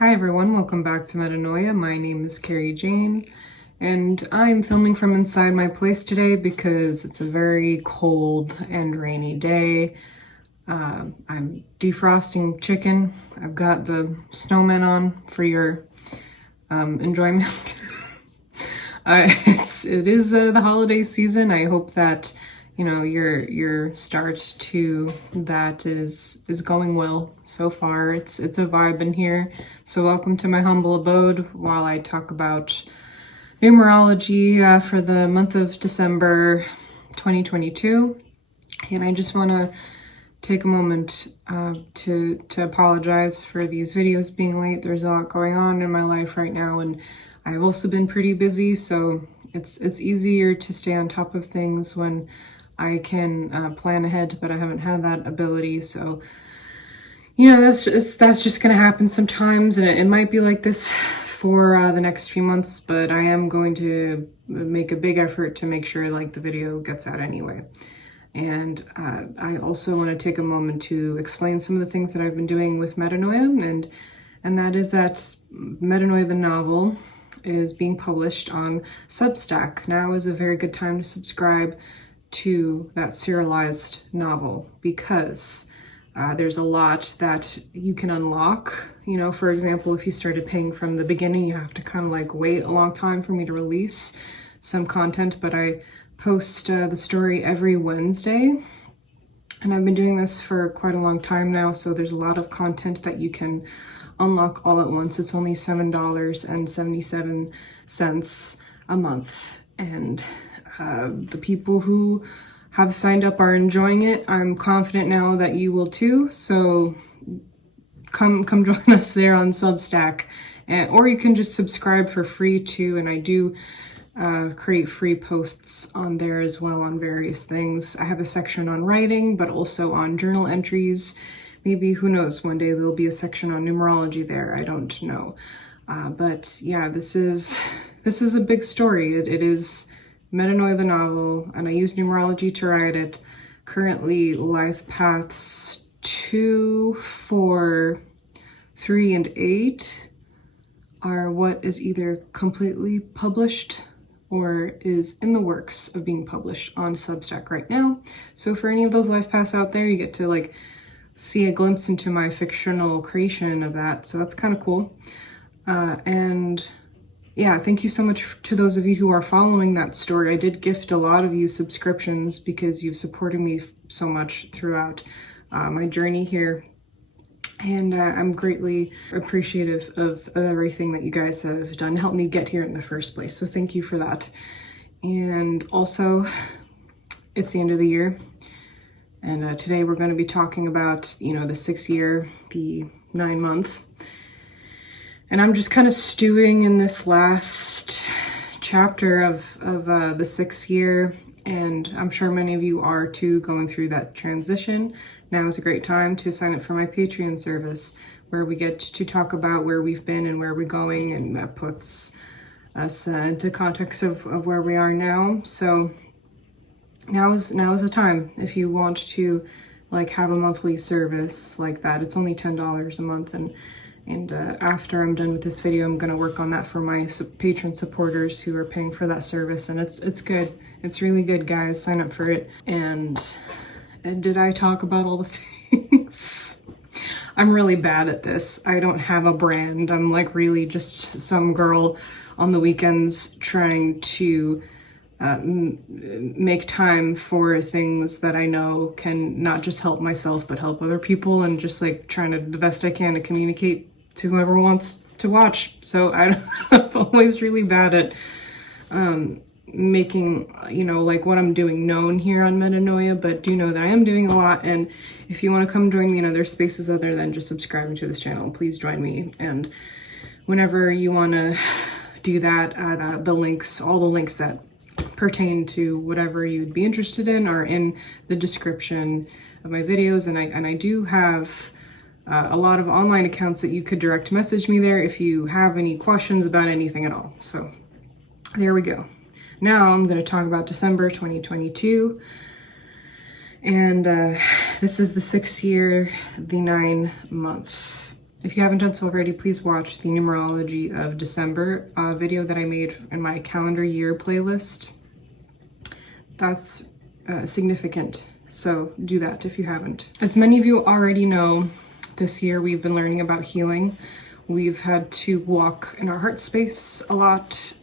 Hi everyone, welcome back to Metanoia. My name is Carrie Jane, and I'm filming from inside my place today because it's a very cold and rainy day. I'm defrosting chicken. I've got the snowman on for your enjoyment. It is the holiday season. I hope that your start to that is going well so far. It's a vibe in here. So welcome to my humble abode while I talk about numerology for the month of December 2022. And I just want to take a moment to apologize for these videos being late. There's a lot going on in my life right now, and I've also been pretty busy, so it's easier to stay on top of things when I can plan ahead, but I haven't had that ability. So that's just gonna happen sometimes, and it might be like this for the next few months, but I am going to make a big effort to make sure like the video gets out anyway. And I also want to take a moment to explain some of the things that I've been doing with Metanoia, and that is that Metanoia the novel is being published on Substack. Now is a very good time to subscribe to that serialized novel because there's a lot that you can unlock. For example, if you started paying from the beginning, you have to kind of like wait a long time for me to release some content, but I post the story every Wednesday, and I've been doing this for quite a long time now, so there's a lot of content that you can unlock all at once. It's only $7.77 a month, and the people who have signed up are enjoying it. I'm confident now that you will too, so come join us there on Substack, or you can just subscribe for free too, and I do create free posts on there as well on various things. I have a section on writing, but also on journal entries. Maybe, who knows, one day there'll be a section on numerology there. I don't know. But yeah, this is a big story. It is Metanoia the novel, and I use numerology to write it. Currently, life paths 2, 4, 3, and 8 are what is either completely published or is in the works of being published on Substack right now. So for any of those life paths out there, you get to like see a glimpse into my fictional creation of that. So that's kind of cool. And yeah, thank you so much to those of you who are following that story. I did gift a lot of you subscriptions because you've supported me so much throughout my journey here. And I'm greatly appreciative of everything that you guys have done to help me get here in the first place. So thank you for that. And also, it's the end of the year. And today we're going to be talking about, the 6 year, the 9 month. And I'm just kind of stewing in this last chapter of the 6 year. And I'm sure many of you are too, going through that transition. Now is a great time to sign up for my Patreon service, where we get to talk about where we've been and where we're going, and that puts us into context of where we are now. So now is the time if you want to like have a monthly service like that. It's only $10 a month, and after I'm done with this video, I'm gonna work on that for my patron supporters who are paying for that service, and it's good. It's really good, guys. Sign up for it. And did I talk about all the things? I'm really bad at this. I don't have a brand. I'm like really just some girl on the weekends trying to make time for things that I know can not just help myself but help other people, and just like trying to the best I can to communicate to whoever wants to watch. So I'm always really bad at making like what I'm doing known here on Metanoia, but do know that I am doing a lot. And if you want to come join me in other spaces other than just subscribing to this channel, please join me. And whenever you want to do that, all the links that pertain to whatever you'd be interested in are in the description of my videos. And I do have a lot of online accounts that you could direct message me there if you have any questions about anything at all. So there we go. Now I'm going to talk about December 2022, and this is the 6 year, the 9 month. If you haven't done so already, please watch the Numerology of December video that I made in my calendar year playlist. That's significant, so do that if you haven't. As many of you already know, this year we've been learning about healing. We've had to walk in our heart space a lot.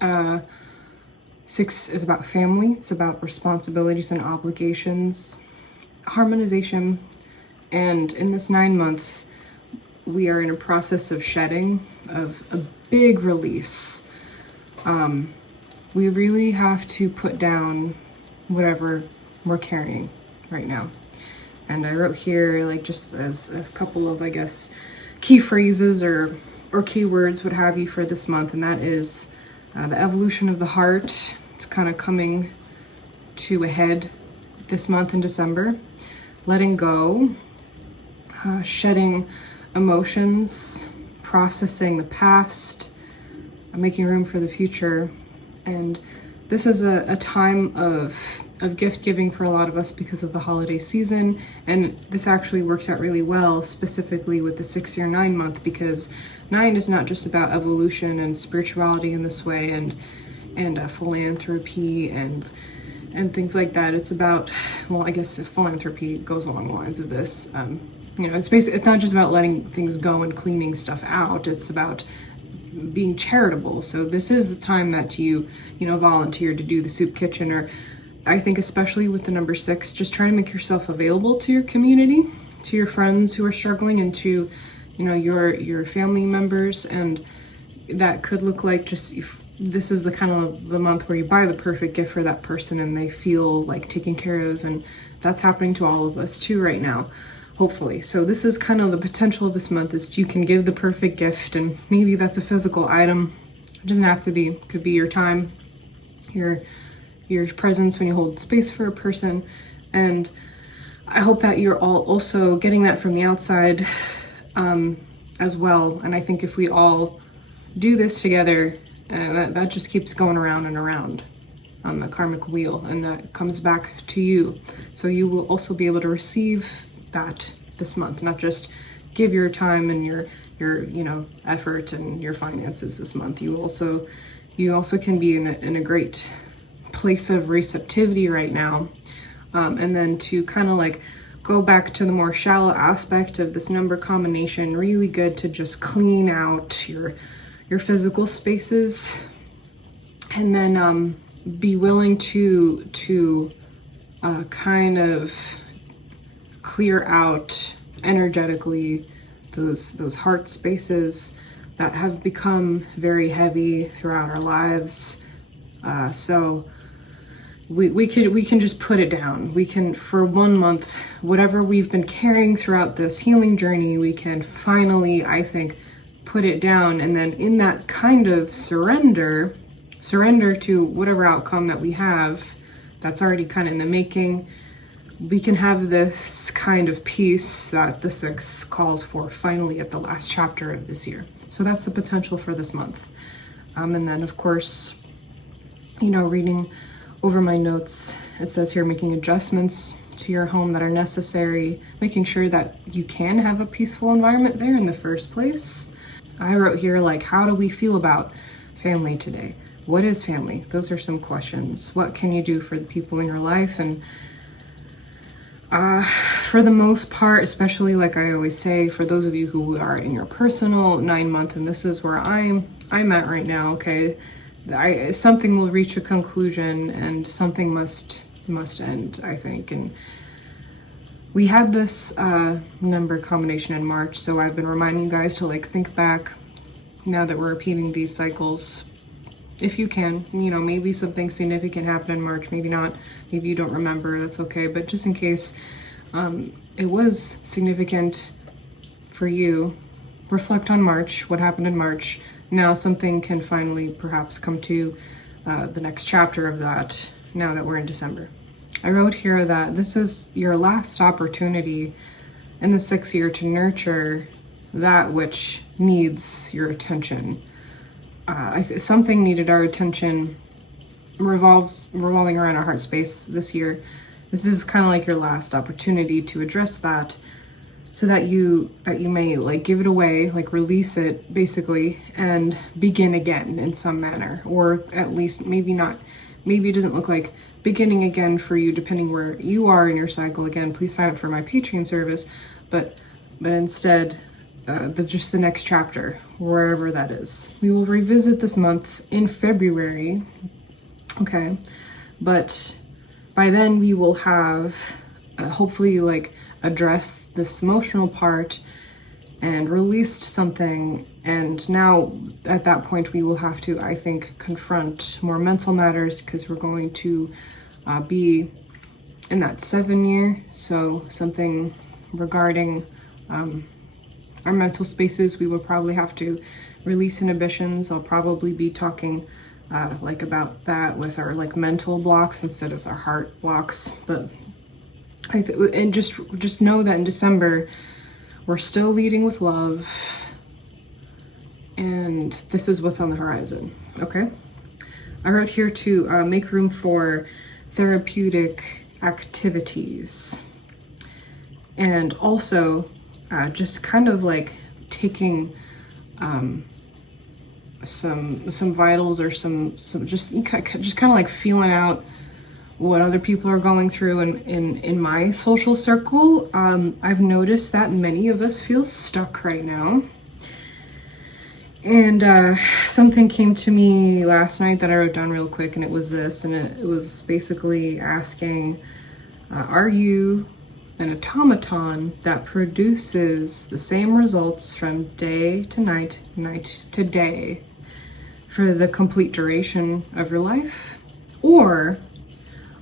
6 is about family. It's about responsibilities and obligations, harmonization. And in this 9-month, we are in a process of shedding, of a big release. We really have to put down whatever we're carrying right now. And I wrote here, like, just as a couple of, I guess, key phrases or keywords, what have you, for this month, and that is the evolution of the heart. It's kind of coming to a head this month in December. Letting go, shedding emotions, processing the past, making room for the future. And this is a time of gift giving for a lot of us because of the holiday season. And this actually works out really well, specifically with the 6-year 9-month, because 9 is not just about evolution and spirituality in this way and philanthropy and things like that. It's about, well, I guess philanthropy goes along the lines of this. It's not just about letting things go and cleaning stuff out. It's about being charitable. So this is the time that you volunteer to do the soup kitchen, or I think especially with the number 6, just trying to make yourself available to your community, to your friends who are struggling, and to, your family members. And that could look like just, this is the kind of the month where you buy the perfect gift for that person and they feel like taken care of. And that's happening to all of us too right now, hopefully. So this is kind of the potential of this month, is you can give the perfect gift, and maybe that's a physical item. It doesn't have to be. It could be your time, your presence when you hold space for a person. And I hope that you're all also getting that from the outside as well. And I think if we all do this together, that just keeps going around and around on the karmic wheel, and that comes back to you. So you will also be able to receive that this month, not just give your time and your effort and your finances this month. You also can be in a great place of receptivity right now, and then to kind of like go back to the more shallow aspect of this number combination. Really good to just clean out your physical spaces, and then be willing to kind of clear out energetically those heart spaces that have become very heavy throughout our lives. So we can just put it down. We can, for 1 month, whatever we've been carrying throughout this healing journey, we can finally, I think, put it down. And then in that kind of surrender to whatever outcome that we have that's already kind of in the making, we can have this kind of peace that the 6 calls for finally at the last chapter of this year. So that's the potential for this month. And then, of course, reading over my notes, it says here, making adjustments to your home that are necessary, making sure that you can have a peaceful environment there in the first place. I wrote here, like, how do we feel about family today? What is family? Those are some questions. What can you do for the people in your life? And for the most part, especially like I always say, for those of you who are in your personal 9-month, and this is where I'm at right now, okay, something will reach a conclusion and something must end, I think. And we had this number combination in March, so I've been reminding you guys to think back now that we're repeating these cycles. If you can, maybe something significant happened in March, maybe not, maybe you don't remember, that's okay. But just in case it was significant for you, reflect on March, what happened in March. Now something can finally perhaps come to the next chapter of that, now that we're in December. I wrote here that this is your last opportunity in the 6th year to nurture that which needs your attention. Something needed our attention, revolving around our heart space this year. This is kind of like your last opportunity to address that, so that you may like give it away, like release it basically, and begin again in some manner, or at least maybe not, maybe it doesn't look like beginning again for you depending where you are in your cycle. Again, please sign up for my Patreon service, but instead just the next chapter, wherever that is. We will revisit this month in February, okay? But by then we will have hopefully like addressed this emotional part and released something, and now at that point we will have to, I think, confront more mental matters, because we're going to be in that 7 year, so something regarding our mental spaces. We will probably have to release inhibitions. I'll probably be talking like about that with our like mental blocks instead of our heart blocks. But and just know that in December we're still leading with love, and this is what's on the horizon. Okay, I wrote here to make room for therapeutic activities, and also just kind of like taking some vitals, or some just kind of like feeling out what other people are going through in my social circle. I've noticed that many of us feel stuck right now. And something came to me last night that I wrote down real quick, and it was this, and it was basically asking, are you an automaton that produces the same results from day to night, night to day, for the complete duration of your life? Or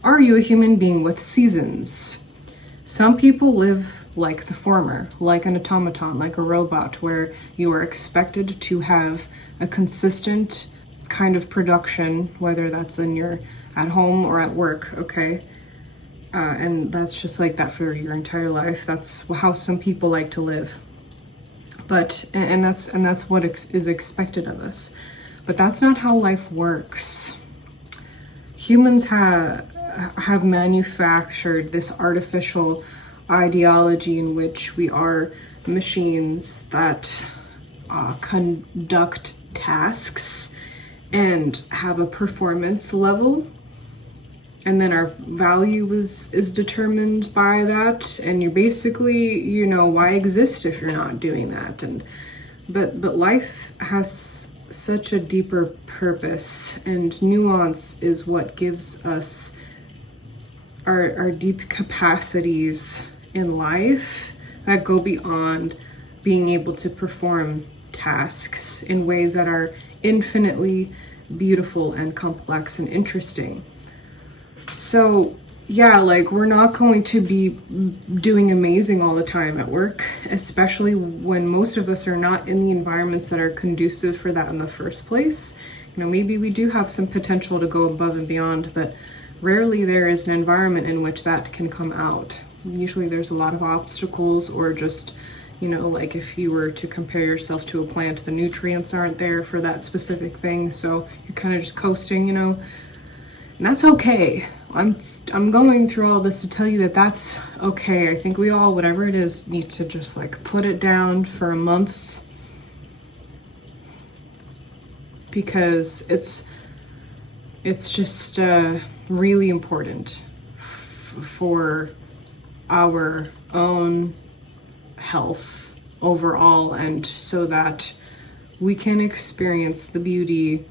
are you a human being with seasons? Some people live like the former, like an automaton, like a robot, where you are expected to have a consistent kind of production, whether that's at home or at work, okay? And that's just like that for your entire life. That's how some people like to live. But, and that's what is expected of us. But that's not how life works. Humans have manufactured this artificial ideology in which we are machines that conduct tasks and have a performance level, and then our value is determined by that, and you're basically, why exist if you're not doing that? But life has such a deeper purpose, and nuance is what gives us our deep capacities in life that go beyond being able to perform tasks in ways that are infinitely beautiful and complex and interesting. So yeah, like, we're not going to be doing amazing all the time at work, especially when most of us are not in the environments that are conducive for that in the first place. Maybe we do have some potential to go above and beyond, but rarely there is an environment in which that can come out. Usually there's a lot of obstacles, or just, like if you were to compare yourself to a plant, the nutrients aren't there for that specific thing, so you're kind of just coasting, and that's okay. I'm going through all this to tell you that that's okay. I think we all, whatever it is, need to just like put it down for a month, because it's just really important for our own health overall, and so that we can experience the beauty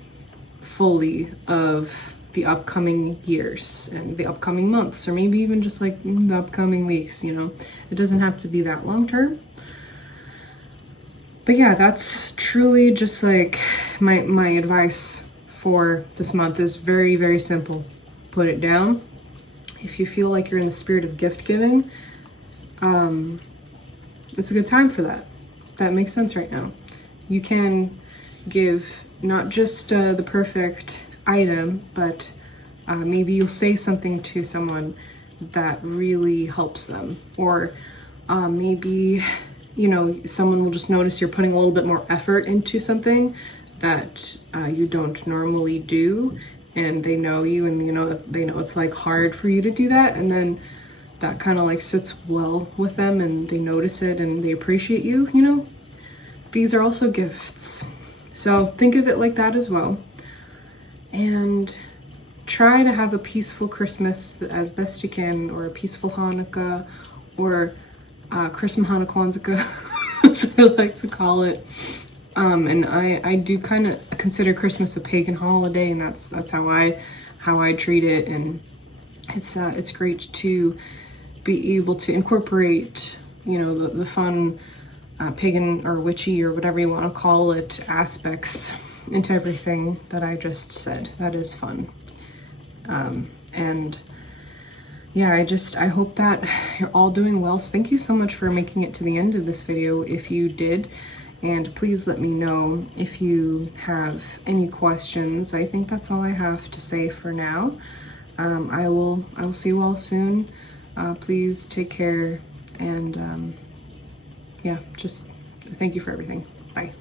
fully of the upcoming years and the upcoming months, or maybe even just like the upcoming weeks. It doesn't have to be that long term. But yeah, that's truly just like my advice for this month is very, very simple. Put it down. If you feel like you're in the spirit of gift giving, it's a good time for that. That makes sense right now. You can give not just the perfect item, but maybe you'll say something to someone that really helps them, or maybe someone will just notice you're putting a little bit more effort into something that you don't normally do, and they know you, and they know it's like hard for you to do that, and then that kind of like sits well with them and they notice it and they appreciate you, you know, these are also gifts. So think of it like that as well. And try to have a peaceful Christmas as best you can, or a peaceful Hanukkah, or Christmas Hanukkah Kwanzaa, as I like to call it. And I do kind of consider Christmas a pagan holiday, and that's how I treat it. And it's great to be able to incorporate, you know, the fun pagan or witchy or whatever you want to call it aspects into everything that I just said. That is fun. And yeah, I hope that you're all doing well. So thank you so much for making it to the end of this video if you did. And please let me know if you have any questions. I think that's all I have to say for now. I will see you all soon. Please take care, and yeah, just thank you for everything. Bye.